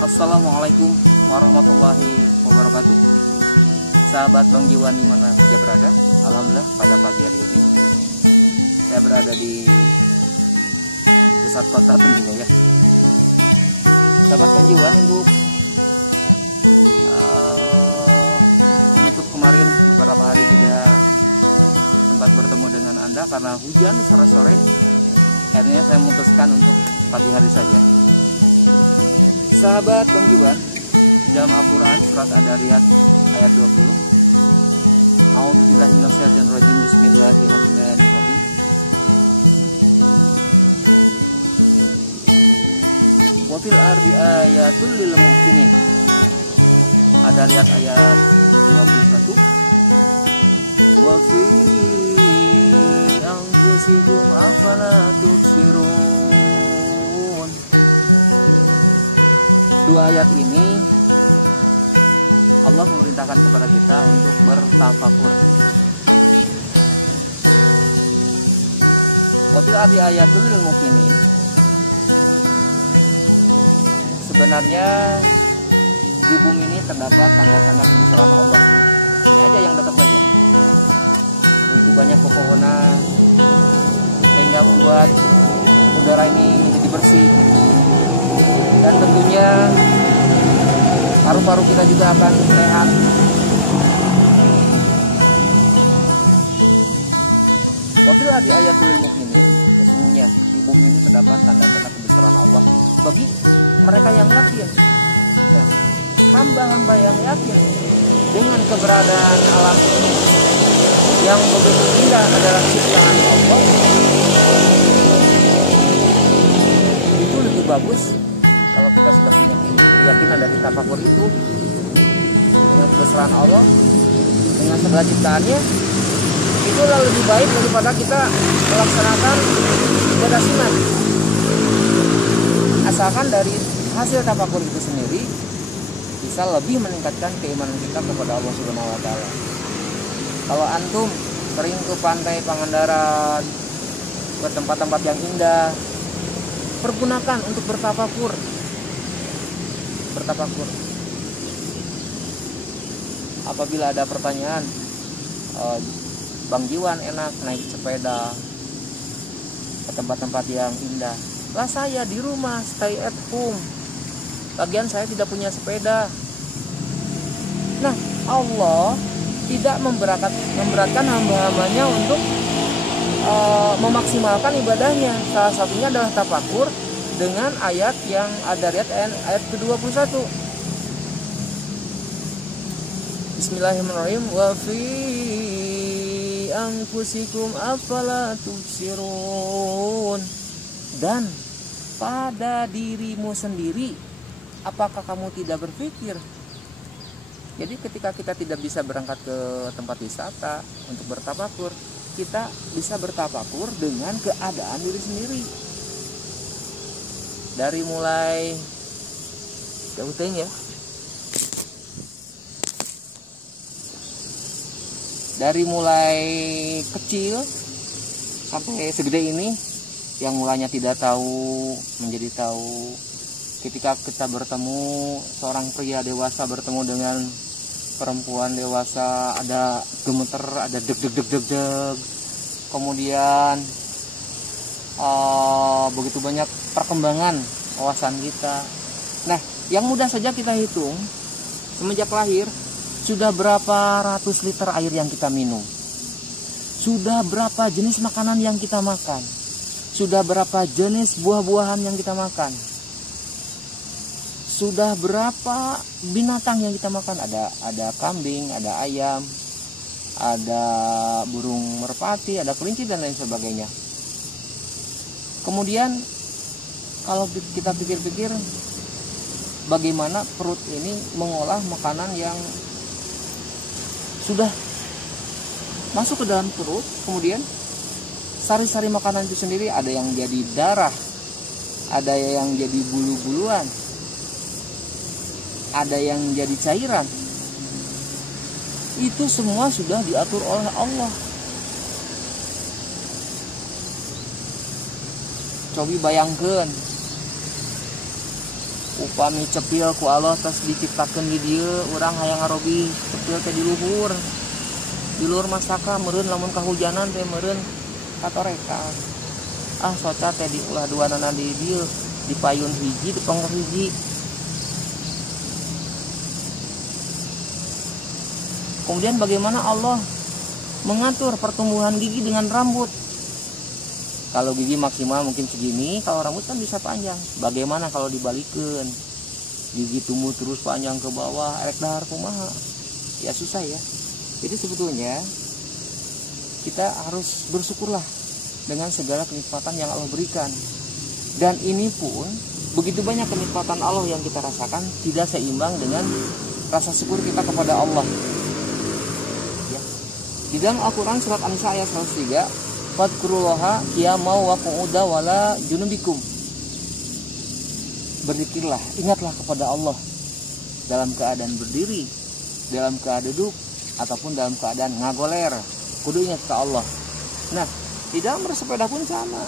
Assalamualaikum warahmatullahi wabarakatuh. Sahabat Bang Jiwan dimana saja berada, alhamdulillah pada pagi hari ini saya berada di pusat kota tentunya ya. Sahabat Bang Jiwan, untuk menutup kemarin beberapa hari tidak sempat bertemu dengan Anda karena hujan sore-sore, akhirnya saya memutuskan untuk pagi hari saja. Sahabat Bang Jiwan, dalam Al-Quran surat Ad-Dariyat ayat 20, A'udzubillahi minasyaitonir rajim, bismillahirrahmanirrahim. Wa fil ardi ayatul lil muqinin. Ad-Dariyat ayat 21. Wa fi anfusikum afala tubsirun. Dua ayat ini Allah memerintahkan kepada kita untuk bertafakur. Wa fil ardi ayatul lil muqinin. Sebenarnya di bumi ini terdapat tanda-tanda kebesaran Allah. Ini aja yang dekat saja. Begitu banyak pepohonan sehingga membuat udara ini menjadi bersih. Dan tentunya paru-paru kita juga akan sehat. Wa fil ardi ayatul lil muqinin. Sesungguhnya di bumi ini terdapat tanda-tanda kebesaran Allah bagi mereka yang yakin. Nah, hamba-hamba yang yakin dengan keberadaan alam ini yang begitu indah adalah ciptaan Allah, itu lebih bagus kalau kita sudah punya keyakinan dari tafakur itu dengan kebesaran Allah, dengan segala ciptaannya, itu lebih baik daripada kita melaksanakan ibadah sunat. Asalkan dari hasil tafakur itu sendiri bisa lebih meningkatkan keimanan kita kepada Allah Subhanahu wa taala. Kalau antum sering ke pantai Pangandaran, ke tempat-tempat yang indah, pergunakan untuk bertafakur. Apabila ada pertanyaan, Bang Jiwan enak naik sepeda ke tempat-tempat yang indah. Lah saya di rumah stay at home. Lagian saya tidak punya sepeda. Nah, Allah tidak memberatkan hamba-hambanya untuk memaksimalkan ibadahnya. Salah satunya adalah tafakur dengan ayat yang Ad-Dariyat ayat ke-21. Bismillahirrahmanirrahim. Wa fi anfusikum afala tubsirun. Dan pada dirimu sendiri, apakah kamu tidak berpikir? Jadi ketika kita tidak bisa berangkat ke tempat wisata untuk bertafakur, kita bisa bertafakur dengan keadaan diri sendiri. Dari mulai ya. Dari mulai kecil sampai segede ini, yang mulanya tidak tahu menjadi tahu. Ketika kita bertemu seorang pria dewasa bertemu dengan perempuan dewasa, ada gemeter, ada deg. Kemudian begitu banyak perkembangan wawasan kita. Nah, yang mudah saja kita hitung, semenjak lahir sudah berapa ratus liter air yang kita minum, sudah berapa jenis makanan yang kita makan, sudah berapa jenis buah-buahan yang kita makan, sudah berapa binatang yang kita makan. Ada kambing, ada ayam, ada burung merpati, ada kelinci dan lain sebagainya. Kemudian kalau kita pikir-pikir, bagaimana perut ini mengolah makanan yang sudah masuk ke dalam perut, kemudian sari-sari makanan itu sendiri ada yang jadi darah, ada yang jadi bulu-buluan, ada yang jadi cairan. Itu semua sudah diatur oleh Allah. Cobi bayangkan upami cepil ku Allah terus diciptakeun di dieu urang hayang ngarobi cepil teh di luhur masaka meureun lamun kahujanan teh meureun katorekan soca teh di ulah duanana di dieu di payun hiji di pangger hiji. Kemudian bagaimana Allah mengatur pertumbuhan gigi dengan rambut. Kalau gigi maksimal mungkin segini, kalau rambut kan bisa panjang. Bagaimana kalau dibalikin? Gigi tumbuh terus panjang ke bawah, erek dahar kumaha? Ya susah ya. Jadi sebetulnya kita harus bersyukurlah dengan segala kenikmatan yang Allah berikan. Dan ini pun begitu banyak kenikmatan Allah yang kita rasakan tidak seimbang dengan rasa syukur kita kepada Allah. Ya. Di dalam Al-Quran surat An-Nisa ayat 103, fadkurullaha qiyamau wa qu'uda wala junubikum. Berzikirlah, ingatlah kepada Allah dalam keadaan berdiri, dalam keadaan duduk, ataupun dalam keadaan ngagoler. Kudu ingat ke Allah. Nah, di dalam bersepeda pun sama.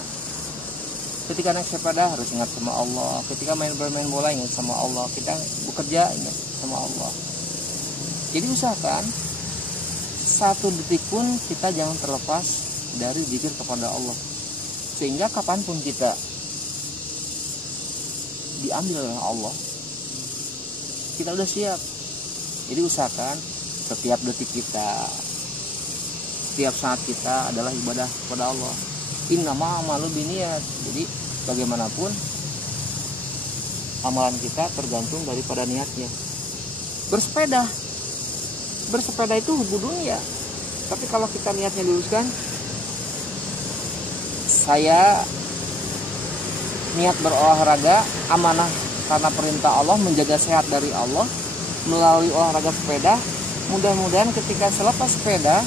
Ketika naik sepeda harus ingat sama Allah. Ketika bermain bola ingat sama Allah. Kita bekerja ingat sama Allah. Jadi usahakan 1 detik pun kita jangan terlepas dari zikir kepada Allah, sehingga kapanpun kita diambil oleh Allah kita udah siap. Jadi usahakan setiap detik kita, setiap saat kita adalah ibadah kepada Allah. Innama a'malu binniyat. Jadi bagaimanapun amalan kita tergantung daripada niatnya. Bersepeda itu hubu dunia, tapi kalau kita niatnya luruskan, saya niat berolahraga amanah karena perintah Allah, menjaga sehat dari Allah melalui olahraga sepeda. Mudah-mudahan ketika selepas sepeda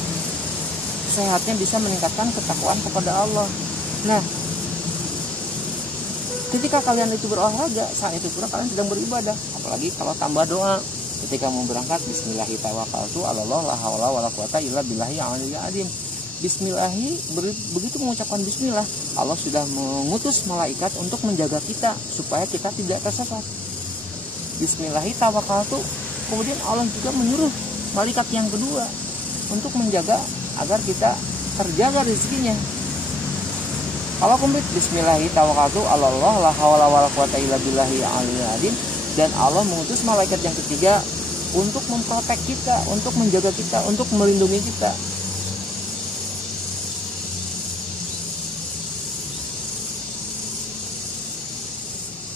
sehatnya bisa meningkatkan ketakwaan kepada Allah. Nah, ketika kalian itu berolahraga, saat itu pula kalian sedang beribadah. Apalagi kalau tambah doa ketika mau berangkat, bismillahirrahmanirrahim, Allah la haula wala quwata illa billahi al-aliyyil azim. Bismillahi, begitu mengucapkan bismillah, Allah sudah mengutus malaikat untuk menjaga kita supaya kita tidak tersesat. Bismillahi tawakkaltu. Kemudian Allah juga menyuruh malaikat yang kedua untuk menjaga agar kita terjaga rezekinya. Kalau komplit bismillahi tawakkaltu Allah la haula wala quwata illa billahi al-aliyyil azim, dan Allah mengutus malaikat yang ketiga untuk memprotek kita, untuk menjaga kita, untuk melindungi kita.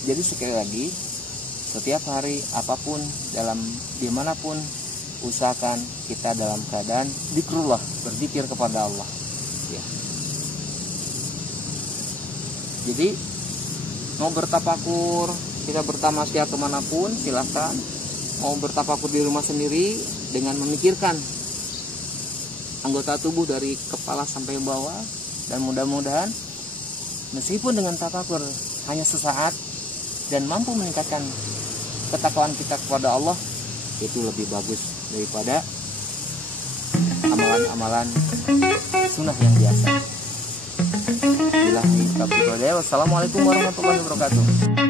Jadi sekali lagi, setiap hari apapun dimanapun, usahakan kita dalam keadaan zikrullah, berzikir kepada Allah. Ya. Jadi mau bertafakur, kita bertamasya kemanapun silahkan. Mau bertafakur di rumah sendiri dengan memikirkan anggota tubuh dari kepala sampai bawah, dan mudah-mudahan meskipun dengan tafakur hanya sesaat dan mampu meningkatkan ketakwaan kita kepada Allah, itu lebih bagus daripada amalan-amalan sunnah yang biasa. Wassalamualaikum warahmatullahi wabarakatuh.